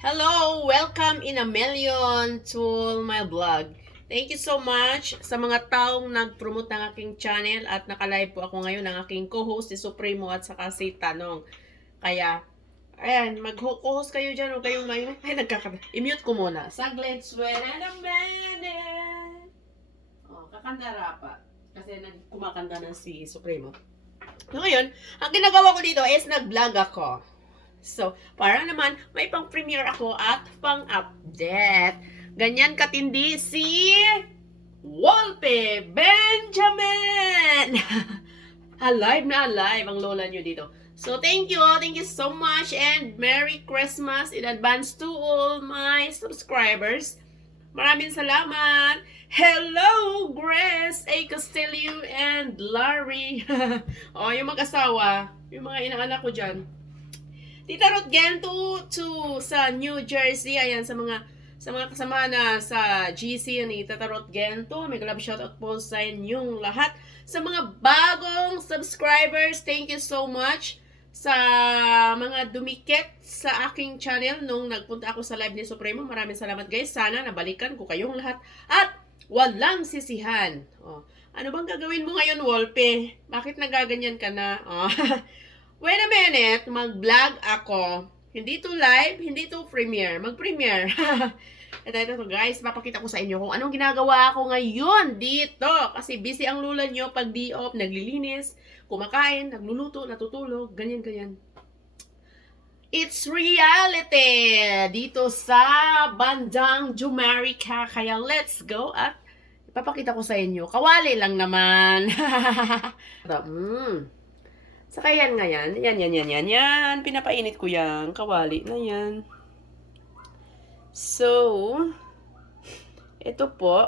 Hello! Welcome in a million to my vlog. Thank you so much sa mga taong nag-promote ng aking channel at naka-live po ako ngayon ng aking co-host si Supremo at saka si Tanong. Kaya, ayan, mag-co-host kayo dyan o kayong may... Ay, i-mute ko muna. Saglit, sweat and a minute. Oh, kakanda pa. Kasi kumakanta na si Supremo. So, ngayon, ang ginagawa ko dito is nag-vlog ako. So, para naman may pang-premiere ako at pang-update. Ganyan katindi si Wolpe Benjamin! Alive na alive ang lola nyo dito. So, thank you so much and Merry Christmas in advance to all my subscribers. Maraming salamat! Hello, Grace A. Castillo and Larry. Yung mag-asawa, yung mga inaanak ko dyan. Tita Ruth Gento sa New Jersey. Ayan, sa mga kasama na sa GC ni Tita Ruth Gento. May love shoutout po sa inyong lahat. Sa mga bagong subscribers, thank you so much. Sa mga dumikit sa aking channel nung nagpunta ako sa live ni Supremo. Maraming salamat guys. Sana nabalikan ko kayong lahat. At walang sisihan. Ano bang gagawin mo ngayon, Wolpe? Bakit nagaganyan ka na? Wait a minute, mag-vlog ako. Hindi to live, hindi to premiere. Mag-premiere. Ito guys, papakita ko sa inyo kung anong ginagawa ko ngayon dito. Kasi busy ang lula nyo pag di off, naglilinis, kumakain, nagluluto, natutulog, ganyan-ganyan. It's reality dito sa bandang Jumarica. Kaya let's go at ipapakita ko sa inyo. Kawali lang naman. Saka yan nga yan. Yan. Pinapainit ko yan. Kawali na yan. So, ito po.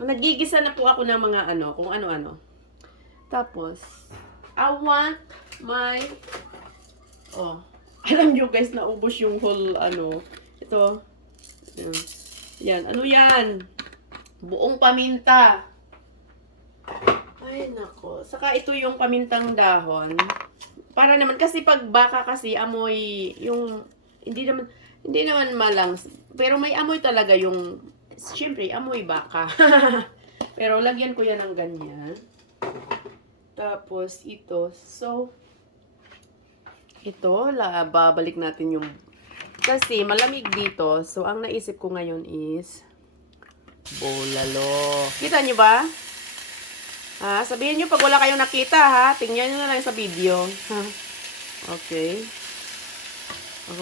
Nagigisa na po ako ng mga kung ano-ano. Tapos, I want my, alam nyo guys, naubos yung whole, ito. Yan. Ano yan? Buong paminta. Ay, nako. Saka ito yung pamintang dahon. Para naman, kasi pag baka kasi amoy, yung, hindi naman malang, pero may amoy talaga yung, syempre, amoy baka. Pero lagyan ko yan ng ganyan. Tapos, ito. So, ito, babalik natin yung, kasi malamig dito. So, ang naisip ko ngayon is, bulalo. Kita nyo ba? Sabihin nyo pag wala kayong nakita, ha? Tingnan nyo na lang sa video. Okay.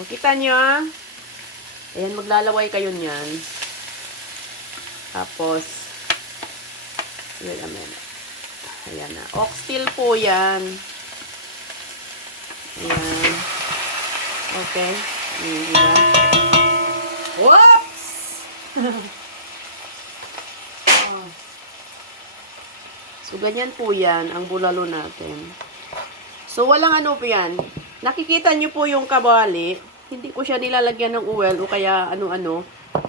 Kita nyo, ha? Ayan, maglalaway kayo niyan. Tapos, wait a minute. Ayan na. Oxtail po yan. Ayan. Okay. Diba? Whoops! So, ganyan po yan, ang bulalo natin. So, walang po yan. Nakikita nyo po yung kabali. Hindi ko siya nilalagyan ng oil o kaya ano-ano.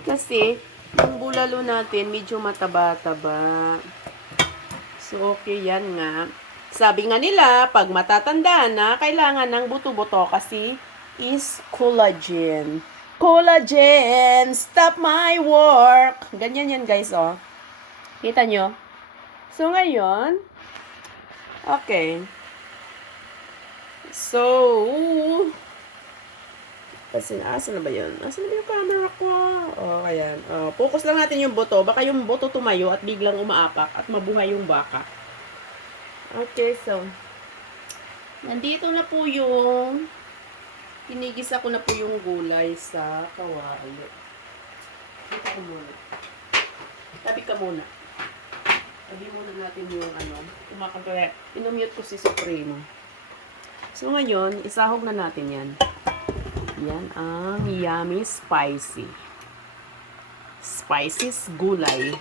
Kasi, yung bulalo natin, medyo mataba-taba. So, okay yan nga. Sabi nga nila, pag matatanda na, kailangan ng buto-buto kasi is collagen. Collagen! Stop my work! Ganyan yan, guys, Kita nyo? So, ngayon, okay. So, asan na ba yun? Asan na ba yung camera ko? Ayan. Focus lang natin yung buto. Baka yung buto tumayo at biglang umaapak at mabuhay yung baka. Okay, so, nandito na po yung, pinigisa ko na po yung gulay sa kawali. Dito ko muna. Tabi ka muna. Sabi muna natin yung kumakanta. Inumute ko si Supremo. So, ngayon, isahog na natin yan. Yan ang yummy spicy. Spices gulay.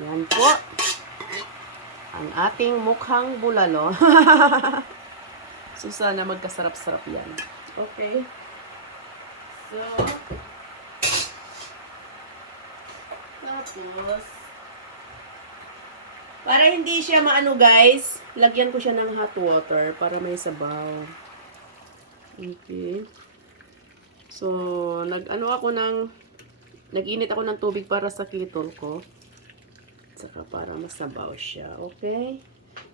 Yan po. Ang ating mukhang bulalo. So, sana magkasarap-sarap yan. Okay. So, tapos, para hindi siya guys, lagyan ko siya ng hot water para may sabaw. Okay. So, nag-init ako ng tubig para sa kettle ko. Saka para masabaw siya. Okay?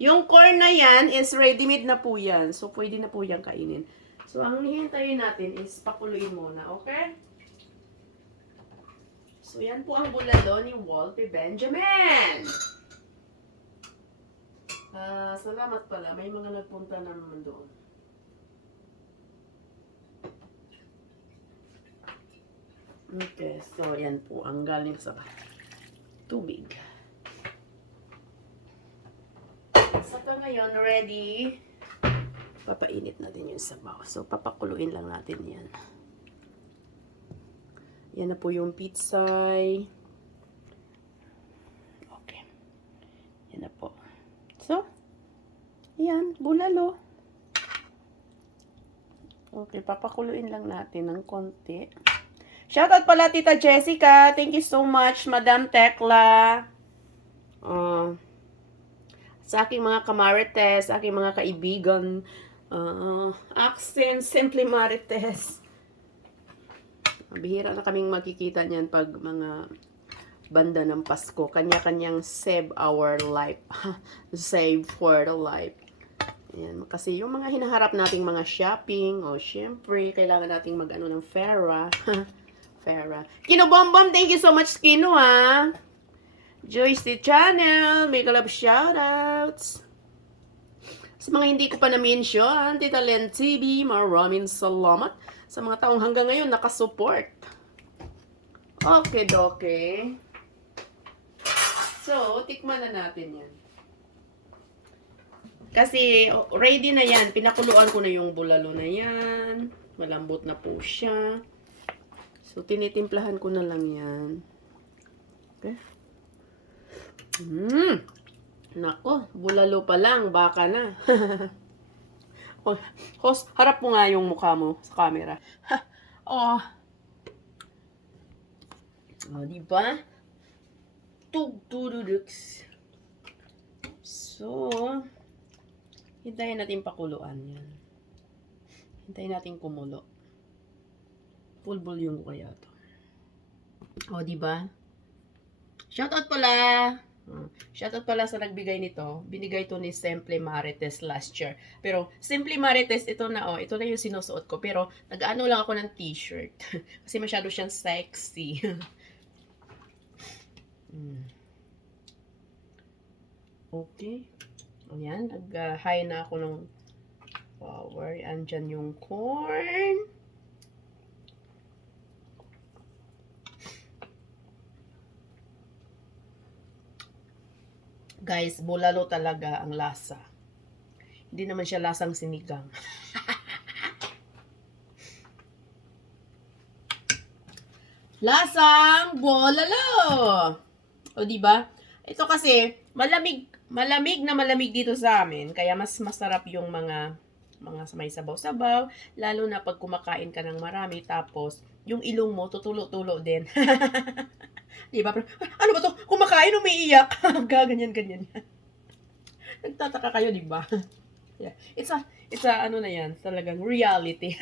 Yung corn na yan is ready-made na po yan. So, pwede na po yan kainin. So, ang hihintayin natin is pakuluin muna. Okay? So, yan po ang bulalo ni Wolfie Benjamin. Salamat pala. May mga nagpunta naman doon. Okay, so yan po ang galing sa tubig. Saka ngayon, ready. Papainit natin yung sabaw. So, papakuluin lang natin yan. Yan na po yung pitsay. Okay. Yan na po. So, yan, bulalo. Okay, papakuluin lang natin ng konti. Shoutout pala Tita Jessica. Thank you so much, Madam Tekla. Sa aking mga kamarites, sa aking mga kaibigan, Accent, Simply Marites. Bihira na kaming makikita niyan pag mga banda ng Pasko. Kanya-kanyang save our life. Save for the life. Ayan. Kasi yung mga hinaharap nating mga shopping, syempre, kailangan nating mag-ano ng Farah. Farah. Kino Bombom, thank you so much, Kino, ha. Joyce Channel, make a love shoutouts. Sa mga hindi ko pa na-mention, Tita Len TV, maraming salamat sa mga taong hanggang ngayon nakasupport. Okay, doke. So, tikman na natin yan. Kasi, ready na yan. Pinakuluan ko na yung bulalo na yan. Malambot na po siya. So, tinitimplahan ko na lang yan. Okay. Nako, bulalo pa lang. Baka na. Host, harap mo nga yung mukha mo sa camera. Oh, diba? Tugtududuks. So, hintayin natin pakuluan yan. Hintayin natin kumulo. Full volume ko kaya to. Diba? Shoutout pala. Shoutout pala sa nagbigay nito. Binigay to ni Simple Marites last year. Pero, Simple Marites, ito na yung sinusuot ko. Pero, nag-ano lang ako ng t-shirt. Kasi masyado siyang sexy. Okay. Ayan, nag-high na ako ng power. Andyan yung corn. Guys, bulalo talaga ang lasa. Hindi naman siya lasang sinigang. Lasang bulalo! O, diba? Ito kasi, malamig dito sa amin. Kaya mas masarap yung mga may sabaw-sabaw. Lalo na pag kumakain ka ng marami. Tapos, yung ilong mo, tutulo-tulo din. Diba? Ano ba to? Kumakain, umiiyak. Ganyan. Nagtataka kayo, diba? Yeah. It's a ano na yan, talagang reality.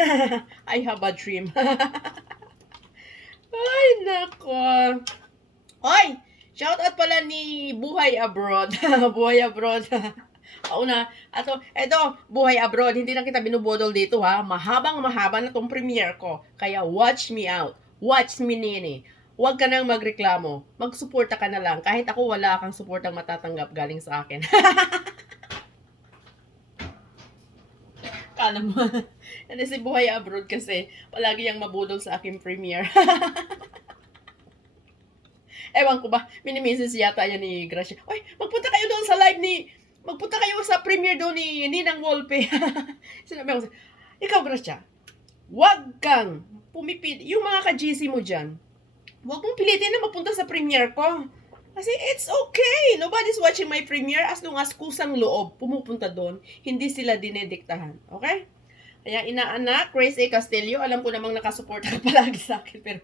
I have a dream. Ay, nako. Hoy! Shoutout pala ni Buhay Abroad. Buhay Abroad. Ito, Buhay Abroad. Hindi na kita binubodol dito, ha. Mahaba na tong premiere ko. Kaya watch me out. Watch me, nini. Huwag ka nang magreklamo. Magsuporta ka na lang. Kahit ako, wala kang suportang matatanggap galing sa akin. Kala mo. Yan si Buhay Abroad kasi palagi yung mabudol sa aking premiere. Ewan ko ba, minimisis yata yan ni Gracia. Oy, magpunta kayo doon sa live magpunta kayo sa premiere doon ni Ninang Wolpe. Sinabi ko, ikaw Gracia, wag kang pumipili. Yung mga ka-GC mo dyan, wag mong pilitin na magpunta sa premiere ko. Kasi it's okay. Nobody's watching my premiere as long as kusang loob pumupunta doon. Hindi sila dinediktahan. Okay? Kaya inaanak, Grace A. Castillo, alam ko namang nakasuporta ka palagi sa akin. Pero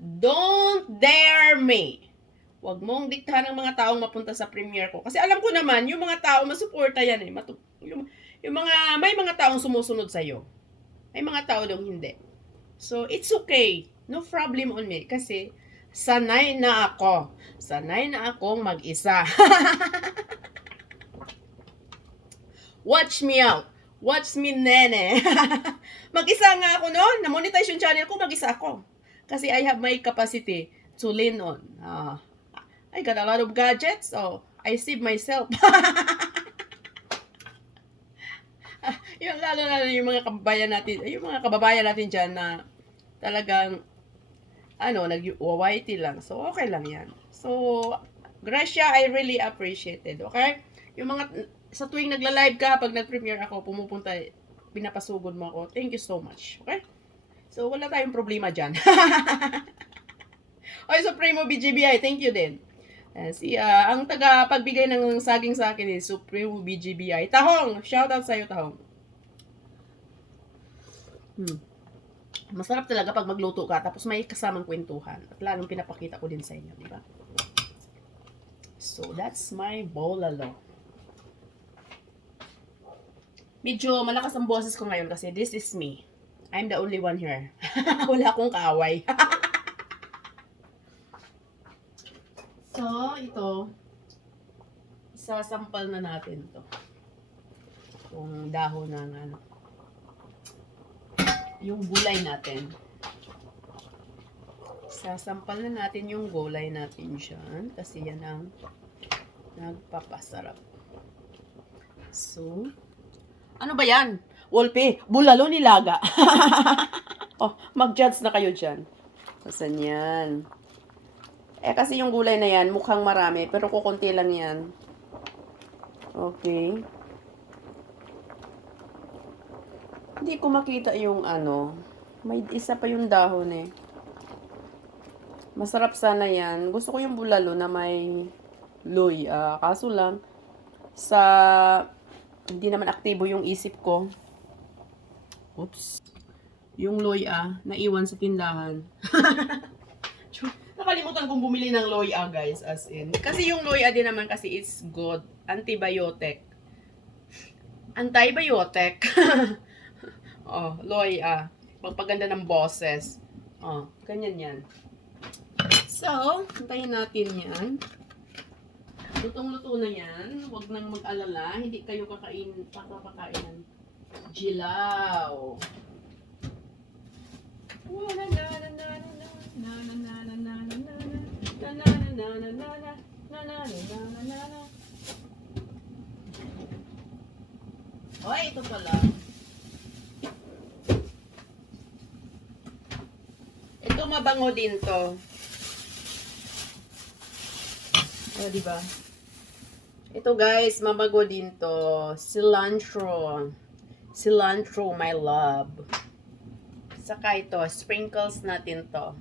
don't dare me. Wag mong diktahan ng mga taong mapunta sa premiere ko. Kasi alam ko naman, yung mga tao masuporta yan eh. May mga taong sumusunod sa'yo. May mga tao dong hindi. So, it's okay. No problem on me. Kasi, sanay na ako. Sanay na akong mag-isa. Watch me out. Watch me, nene. Mag-isa nga ako noon. Na-monetize yung channel ko, mag-isa ako. Kasi I have my capacity to lean on. I got a lot of gadgets, so I save myself. Yung lalo na yung mga kababayan natin dyan na talagang nag-YT lang. So, okay lang yan. So, Gracia, I really appreciated. Okay? Yung mga, sa tuwing nagla-live ka, pag nag-premiere ako, pumupunta, pinapasugod mo ako. Thank you so much. Okay? So, wala tayong problema dyan. Okay, Supremo BGBI, thank you din. Ang taga-pagbigay ng saging sa akin is Supremo BGBI. Tahong! Shoutout sa'yo, Tahong. Masarap talaga pag magluto ka, tapos may kasamang kwentuhan. At lalong pinapakita ko din sa inyo, di ba? So, that's my bolalo. Medyo malakas ang boses ko ngayon kasi this is me. I'm the only one here. Wala akong kaaway. So, ito. Isasampal na natin to. Yung dahon ng yung gulay natin. Sasampal na natin yung gulay natin dyan. Kasi yan ang nagpapasarap. So, ano ba yan? Wolpe, bulalo nilaga. Oh, mag-judge na kayo dyan. Saan yan? Kasi yung gulay na yan, mukhang marami, pero kukunti lang yan. Okay. Hindi ko makita yung may isa pa yung dahon eh. Masarap sana yan. Gusto ko yung bulalo na may loy. Kaso lang, hindi naman aktibo yung isip ko. Oops. Yung loy naiwan sa tindahan. Nakalimutan kong bumili ng loy guys, as in. Kasi yung loy din naman kasi is good. Antibiotic. Antibiotic. Loy magpaganda ng boses. Ganyan yan. So, hintayin natin yan. Lutong-luto na yan. Huwag nang mag-alala. Hindi kayo papakain ng jilaw. Oy, ito pala. Ito mabango din to. Diba? Ito guys, mabango din to. Cilantro. Cilantro, my love. Saka ito, sprinkles natin to.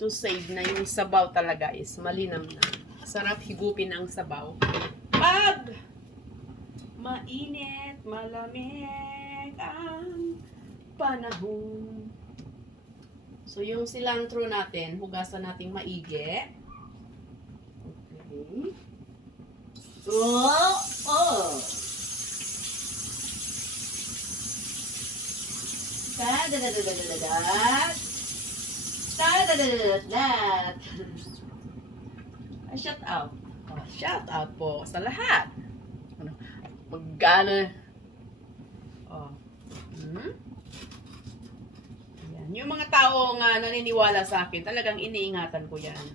To save na yung sabaw talaga is malinam na. Sarap higupin ang sabaw. Pag mainit, malamig ang panahon. So, yung cilantro natin, hugasan natin maigi. Okay. Shout out. Shout out po sa lahat. Magkano. Yan. Yung mga tao nga naniniwala sa akin, talagang iniingatan ko yan.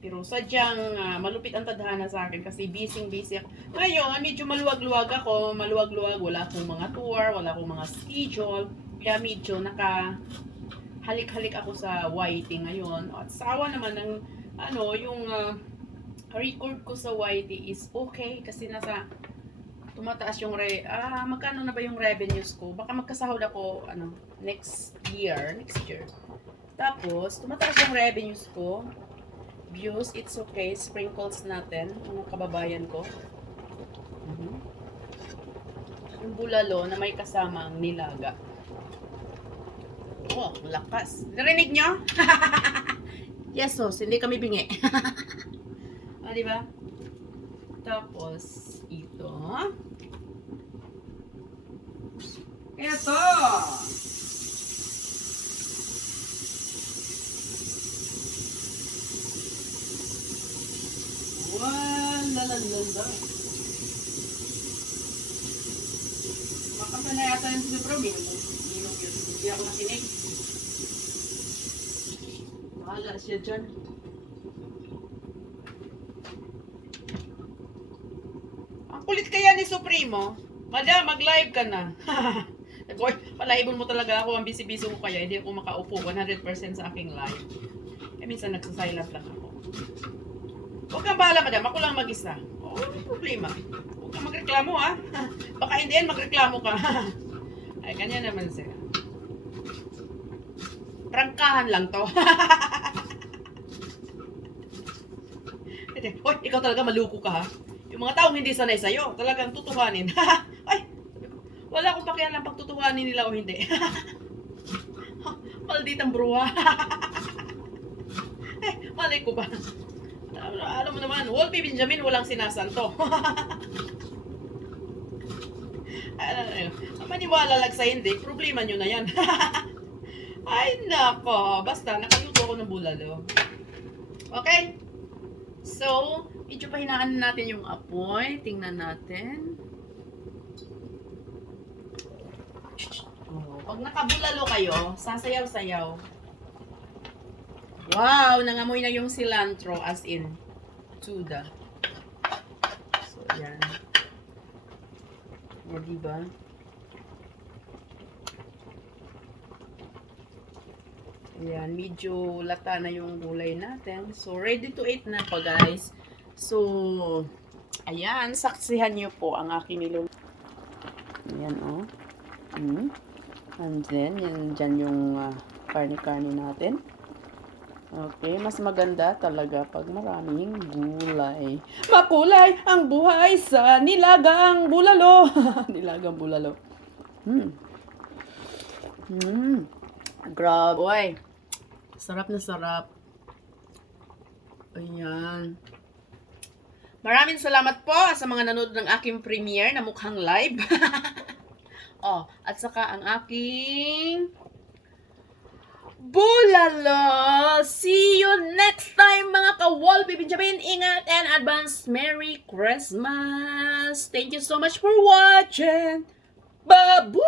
Pero sadyang malupit ang tadhana sa akin kasi busy ako. Ngayon, medyo maluwag-luwag ako. Wala akong mga tour, wala akong mga schedule. Kaya medyo halik-halik ako sa YT ngayon. At sawa naman ng yung record ko sa YT is okay kasi tumataas yung magkano na ba yung revenues ko? Baka magkasahod ako next year. Tapos tumataas yung revenues ko. Views, it's okay. Sprinkles natin, mga kababayan ko. Yung bulalo na may kasamang nilaga. Lakas. Narinig nyo? Yes, hindi kami bingi. Diba? Tapos, ito. Eto! Wala lang landa. Makanta na yata yung sinipro. Hindi ako nakinig. Bahala siya dyan. Ang kulit kaya ni Supremo. Madam, mag-live ka na. Boy, palaibon mo talaga ako. Ang busy-busy ko kaya. Hindi ako makaupo 100% sa aking live. Eh, minsan nagsasilent lang ako. Huwag kang bahala, madam. Ako lang mag-isa. Oo, may problema. Huwag kang magreklamo, ha? Baka hindi yan, magreklamo ka. Ay, kanya naman sila. Prangkahan lang to. Hoy, ikaw talaga maluko ka, ha? Yung mga taong hindi sanay sa'yo, talagang tutuhanin. Ay, wala akong pakialam pag tutuhanin nila o hindi. Malditang bruha. Eh, malay ko ba? Alam mo naman, Wolfie Benjamin walang sinasanto. Maniwala lang sa hindi, problema nyo na yan. Ay, nako. Basta, nakaluto ako ng bulalo. Okay? So, medyo pahinaan natin yung apoy. Tingnan natin. Oh, pag nakabulalo kayo, sasayaw-sayaw. Wow, nangamoy na yung cilantro as in tuda. So, yan. O, diba? Ayan, medyo lata na yung gulay natin. So, ready to eat na pa, guys. So, ayan, saksihan nyo po ang aking niluluto. Ayan, oh. And then, yan dyan yung karne-karne natin. Okay, mas maganda talaga pag maraming gulay. Makulay ang buhay sa nilagang bulalo. Nilagang bulalo. Grabe. Sarap na sarap. Ayan. Maraming salamat po sa mga nanood ng aking premiere na mukhang live. Oh, at saka ang aking bulalo. See you next time mga ka-Wolfie Benjamin. Ingat and advance Merry Christmas. Thank you so much for watching. Bye-bye.